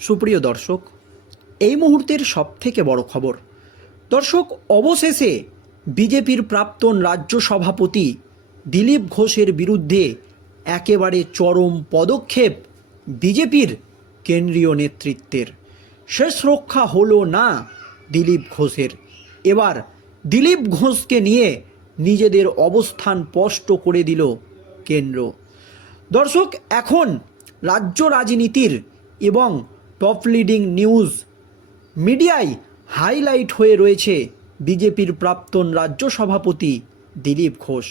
সুপ্রিয় দর্শক, এই মুহূর্তের সবথেকে বড় খবর। দর্শক, অবশেষে বিজেপির প্রাক্তন রাজ্য সভাপতি দিলীপ ঘোষের বিরুদ্ধে একেবারে চরম পদক্ষেপ বিজেপির কেন্দ্রীয় নেতৃত্বের। শেষ রক্ষা হলো না দিলীপ ঘোষের। এবার দিলীপ ঘোষকে নিয়ে নিজেদের অবস্থান স্পষ্ট করে দিল কেন্দ্র। দর্শক, এখন রাজ্য রাজনীতির এবং টপ লিডিং নিউজ মিডিয়ায় হাইলাইট হয়ে রয়েছে বিজেপির প্রাক্তন রাজ্য সভাপতি দিলীপ ঘোষ।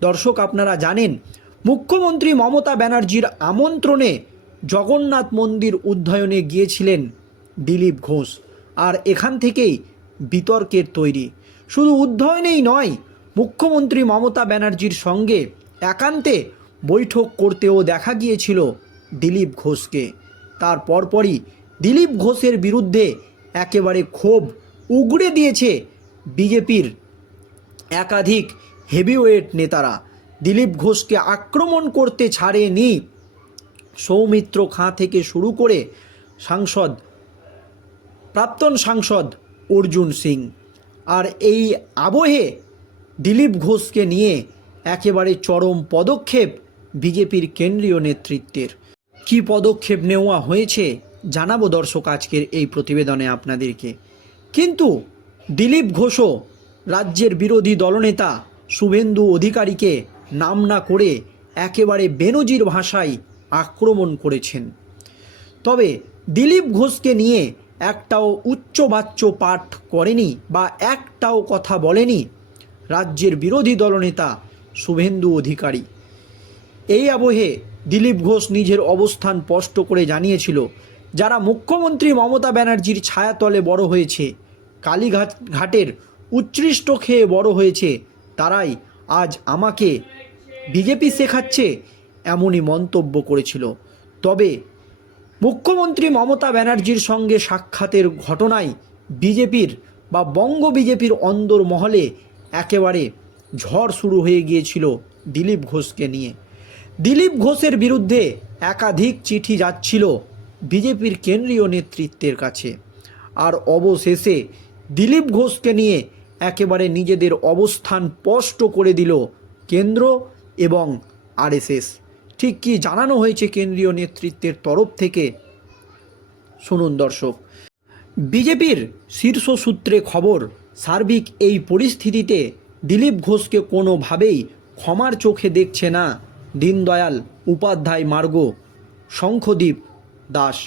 দর্শক, আপনারা জানেন, মুখ্যমন্ত্রী মমতা ব্যানার্জির আমন্ত্রণে জগন্নাথ মন্দির উদ্যায়নে গিয়েছিলেন দিলীপ ঘোষ। আর এখান থেকেই বিতর্কের তৈরি। শুধু উদ্যায়নেই নয়, মুখ্যমন্ত্রী মমতা ব্যানার্জির সঙ্গে একান্তে বৈঠক করতেও দেখা গিয়েছিল দিলীপ ঘোষকে। তার পরপরই দিলীপ ঘোষের বিরুদ্ধে একেবারে ক্ষোভ উগড়ে দিয়েছে বিজেপির একাধিক হেভিওয়েট নেতারা। দিলীপ ঘোষকে আক্রমণ করতে ছাড়েনি সৌমিত্র খাঁ থেকে শুরু করে সাংসদ, প্রাক্তন সাংসদ অর্জুন সিং। আর এই আবহে দিলীপ ঘোষকে নিয়ে একেবারে চরম পদক্ষেপ বিজেপির কেন্দ্রীয় নেতৃত্বের। কি পদক্ষেপ নেওয়া হয়েছে জানাব দর্শক আজকের এই প্রতিবেদনে আপনাদেরকে। কিন্তু দিলীপ ঘোষও রাজ্যের বিরোধী দলনেতা শুভেন্দু অধিকারীকে নাম না করে একেবারে বেনজির ভাষায় আক্রমণ করেছেন। তবে দিলীপ ঘোষকে নিয়ে একটাও উচ্চবাচ্য পাঠ করেনি বা একটাও কথা বলেনি রাজ্যের বিরোধী দলনেতা শুভেন্দু অধিকারী। এই আবহে দিলীপ ঘোষ নিজের অবস্থান স্পষ্ট করে জানিয়েছিল, যারা মুখ্যমন্ত্রী মমতা ব্যানার্জির ছায়াতলে বড় হয়েছে, কালীঘাট ঘাটের উচ্ছৃষ্ট খেয়ে বড় হয়েছে, তারাই আজ আমাকে বিজেপি শেখাচ্ছে এমনই মন্তব্য করেছিল। তবে মুখ্যমন্ত্রী মমতা ব্যানার্জির সঙ্গে সাক্ষাতের ঘটনায় বিজেপির বা বঙ্গ বিজেপির অন্দর মহলে একেবারে ঝড় শুরু হয়ে গিয়েছিল দিলীপ ঘোষকে নিয়ে। দিলীপ ঘোষের বিরুদ্ধে একাধিক চিঠি যাচ্ছিল বিজেপির কেন্দ্রীয় নেতৃত্বের কাছে। আর অবশেষে দিলীপ ঘোষকে নিয়ে একেবারে নিজেদের অবস্থান স্পষ্ট করে দিল কেন্দ্র এবং আরএসএস। ঠিক কি জানানো হয়েছে কেন্দ্রীয় নেতৃত্বের তরফ থেকে? শুনুন দর্শক। বিজেপির শীর্ষ সূত্রে খবর, সার্বিক এই পরিস্থিতিতে দিলীপ ঘোষকে কোনোভাবেই ক্ষমার চোখে দেখছে না দীনদয়াল উপাধ্যায় মার্গ শঙ্খদ্বীপ দাস।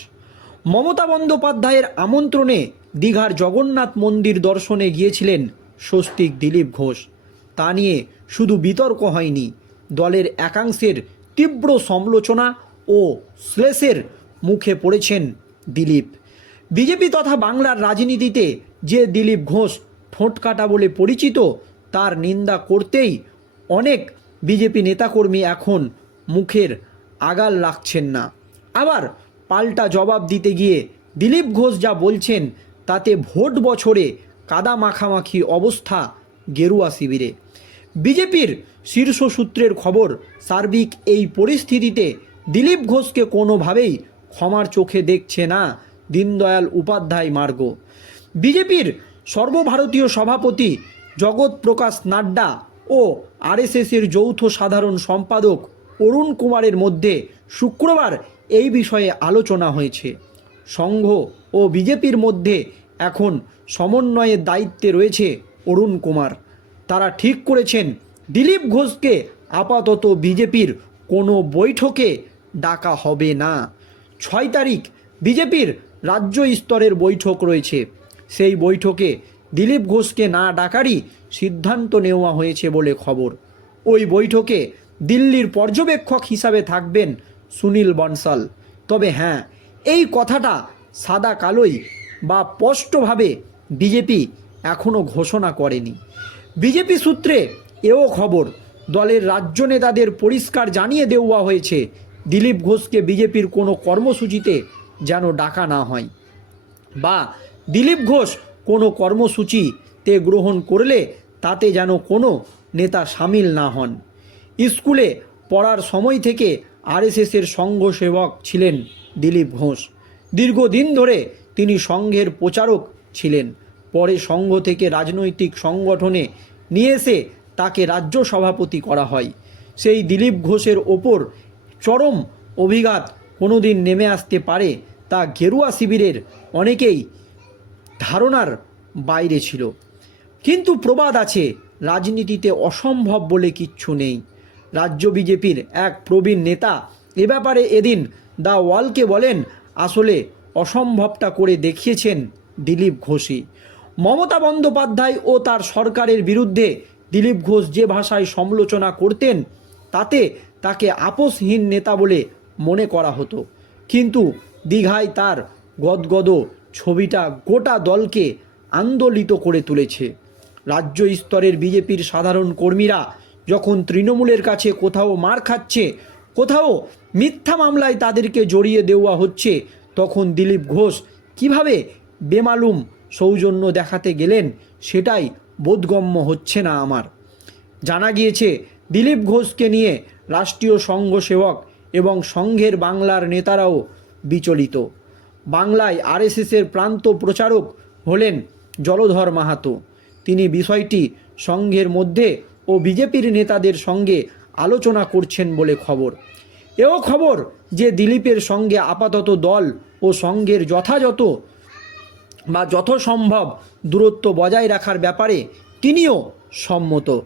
মমতা বন্দ্যোপাধ্যায়ের আমন্ত্রণে দীঘার জগন্নাথ মন্দির দর্শনে গিয়েছিলেন স্বস্তিক দিলীপ ঘোষ। তা নিয়ে শুধু বিতর্ক হয়নি, দলের একাংশের তীব্র সমালোচনা ও শ্লেষের মুখে পড়েছেন দিলীপ। বিজেপি তথা বাংলার রাজনীতিতে যে দিলীপ ঘোষ ঠোঁটকাটা বলে পরিচিত, তার নিন্দা করতেই অনেক বিজেপি নেতাকর্মী এখন মুখের আগাল রাখছেন না। আবার পাল্টা জবাব দিতে গিয়ে দিলীপ ঘোষ যা বলছেন, তাতে ভোট বছরে কাদা মাখামাখি অবস্থা গেরুয়া শিবিরে। বিজেপির শীর্ষ সূত্রের খবর, সার্বিক এই পরিস্থিতিতে দিলীপ ঘোষকে কোনোভাবেই ক্ষমার চোখে দেখছে না দীনদয়াল উপাধ্যায় মার্গ। বিজেপির সর্বভারতীয় সভাপতি জগৎ প্রকাশ নাড্ডা ও আরএসএসের যৌথ সাধারণ সম্পাদক অরুণ কুমারের মধ্যে শুক্রবার এই বিষয়ে আলোচনা হয়েছে। সংঘ ও বিজেপির মধ্যে এখন সমন্বয়ের দায়িত্বে রয়েছে অরুণ কুমার। তারা ঠিক করেছেন, দিলীপ ঘোষকে আপাতত বিজেপির কোনো বৈঠকে ডাকা হবে না। ছয় তারিখ বিজেপির রাজ্য স্তরের বৈঠক রয়েছে। সেই বৈঠকে দিলীপ ঘোষকে না ডাকারই সিদ্ধান্ত নেওয়া হয়েছে বলে খবর। ওই বৈঠকে দিল্লির পর্যবেক্ষক হিসাবে থাকবেন সুনীল বনসাল। তবে হ্যাঁ এই কথাটা সাদা কালোই বা স্পষ্টভাবে বিজেপি এখনও ঘোষণা করেনি। বিজেপি সূত্রে এও খবর, দলের রাজ্য নেতাদের পরিষ্কার জানিয়ে দেওয়া হয়েছে, দিলীপ ঘোষকে বিজেপির কোনো কর্মসূচিতে যেন ডাকা না হয়। বা দিলীপ ঘোষ কোনো কর্মসূচিতে গ্রহণ করলে তাতে যেন কোনো নেতা সামিল না হন। স্কুলে পড়ার সময় থেকে আরএসএসের সংঘ সেবক ছিলেন দিলীপ ঘোষ। দীর্ঘদিন ধরে তিনি সংঘের প্রচারক ছিলেন। পরে সংঘ থেকে রাজনৈতিক সংগঠনে নিয়ে এসে তাকে রাজ্য সভাপতি করা হয়। সেই দিলীপ ঘোষের ওপর চরম অভিঘাত কোনোদিন নেমে আসতে পারে তা গেরুয়া শিবিরের অনেকেই ধারণার বাইরে ছিল। কিন্তু প্রবাদ আছে, রাজনীতিতে অসম্ভব বলে কিচ্ছু নেই। রাজ্য বিজেপির এক প্রবীণ নেতা এ ব্যাপারে এদিন দ্য ওয়ালকে বলেন, আসলে অসম্ভবটা করে দেখিয়েছেন দিলীপ ঘোষই। মমতা বন্দ্যোপাধ্যায় ও তার সরকারের বিরুদ্ধে দিলীপ ঘোষ যে ভাষায় সমালোচনা করতেন, তাতে তাকে আপোষহীন নেতা বলে মনে করা হতো। কিন্তু দীঘায় তার গদগদ ছবিটা গোটা দলকে আন্দোলিত করে তুলেছে। রাজ্য স্তরের বিজেপির সাধারণ কর্মীরা যখন তৃণমূলের কাছে কোথাও মার খাচ্ছে, কোথাও মিথ্যা মামলায় তাদেরকে জড়িয়ে দেওয়া হচ্ছে, তখন দিলীপ ঘোষ কীভাবে বেমালুম সৌজন্য দেখাতে গেলেন সেটাই বোধগম্য হচ্ছে না আমার। জানা গিয়েছে, দিলীপ ঘোষকে নিয়ে রাষ্ট্রীয় সংঘ সেবক এবং সংঘের বাংলার নেতারাও বিচলিত। বাংলায় আরএসএসের প্রান্ত প্রচারক হলেন জলধর মাহাতো। তিনি বিষয়টি সংঘের মধ্যে ও বিজেপির নেতাদের সঙ্গে আলোচনা করছেন বলে খবর। এও খবর যে দিলীপের সঙ্গে আপাতত দল ও সংঘের যথাযথ বা যথাসম্ভব দূরত্ব বজায় রাখার ব্যাপারে তিনিও সম্মত।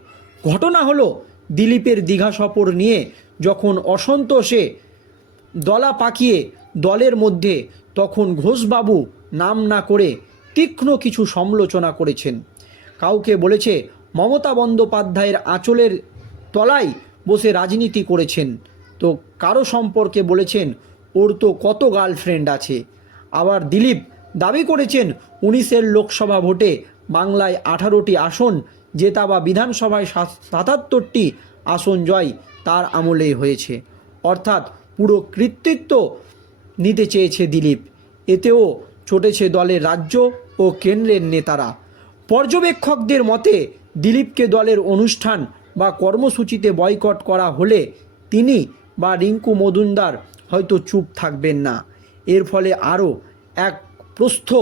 ঘটনা হলো, দিলীপের দীঘা সফর নিয়ে যখন অসন্তোষে দলা পাকিয়ে দলের মধ্যে তখন ঘোষবাবু নাম না করে তীক্ষ্ণ কিছু সমালোচনা করেছেন। কাউকে বলেছে, মমতা বন্দ্যোপাধ্যায়ের আঁচলের তলায় বসে রাজনীতি করেছেন। তো কারও সম্পর্কে বলেছেন, ওর তো কত গার্লফ্রেন্ড আছে। আবার দিলীপ দাবি করেছেন, উনিশের লোকসভা ভোটে বাংলায় আঠারোটি আসন, জেতা বা বিধানসভায় সাতাত্তরটি আসন জয় তার আমলেই হয়েছে। অর্থাৎ পুরো কৃতিত্ব নিতে চেয়েছে দিলীপ। এতেও চটেছে দলের রাজ্য ও কেন্দ্রের নেতারা। পর্যবেক্ষকদের মতে, দিলীপকে দলের অনুষ্ঠান বা কর্মসূচিতে বয়কট করা হলে তিনি বা রিঙ্কু মজুমদার হয়তো চুপ থাকবেন না। এর ফলে আরও এক প্রস্থ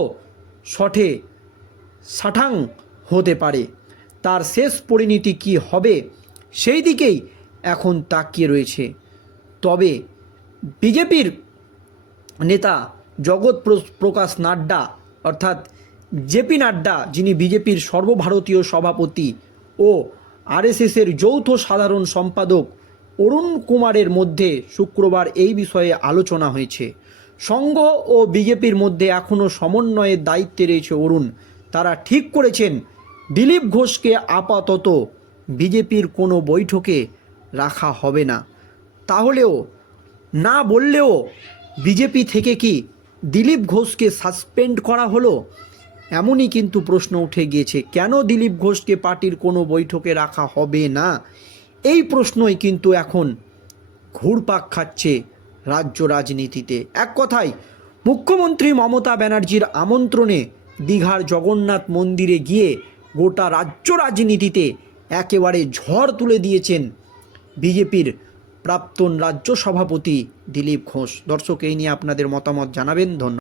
শঠে সাঠাং হতে পারে। তার শেষ পরিণতি কি হবে, সেই দিকেই এখন তাকিয়ে রয়েছে। তবে বিজেপির নেতা জগৎ প্র- প্রকাশ নাড্ডা, অর্থাৎ জেপি নাড্ডা, যিনি বিজেপির সর্বভারতীয় সভাপতি ও আরএসএসের যৌথ সাধারণ সম্পাদক অরুণ কুমারের মধ্যে শুক্রবার এই বিষয়ে আলোচনা হয়েছে। সংঘ ও বিজেপির মধ্যে এখনও সমন্বয়ের দায়িত্বে রয়েছে অরুণ। তারা ঠিক করেছেন, দিলীপ ঘোষকে আপাতত বিজেপির কোনো বৈঠকে রাখা হবে না। তাহলেও, না বললেও বিজেপি থেকে কি দিলীপ ঘোষকে সাসপেন্ড করা হলো? এমনই কিন্তু প্রশ্ন উঠে গিয়েছে, কেন দিলীপ ঘোষকে পার্টির কোনো বৈঠকে রাখা হবে না? এই প্রশ্নই কিন্তু এখন ঘুরপাক খাচ্ছে রাজ্য রাজনীতিতে। এক কথায়, মুখ্যমন্ত্রী মমতা ব্যানার্জির আমন্ত্রণে দীঘার জগন্নাথ মন্দিরে গিয়ে গোটা রাজ্য রাজনীতিতে একেবারে ঝড় তুলে দিয়েছেন বিজেপির প্রাক্তন রাজ্য সভাপতি দিলীপ ঘোষ। দর্শক এই নিয়ে আপনাদের মতামত জানাবেন। ধন্যবাদ।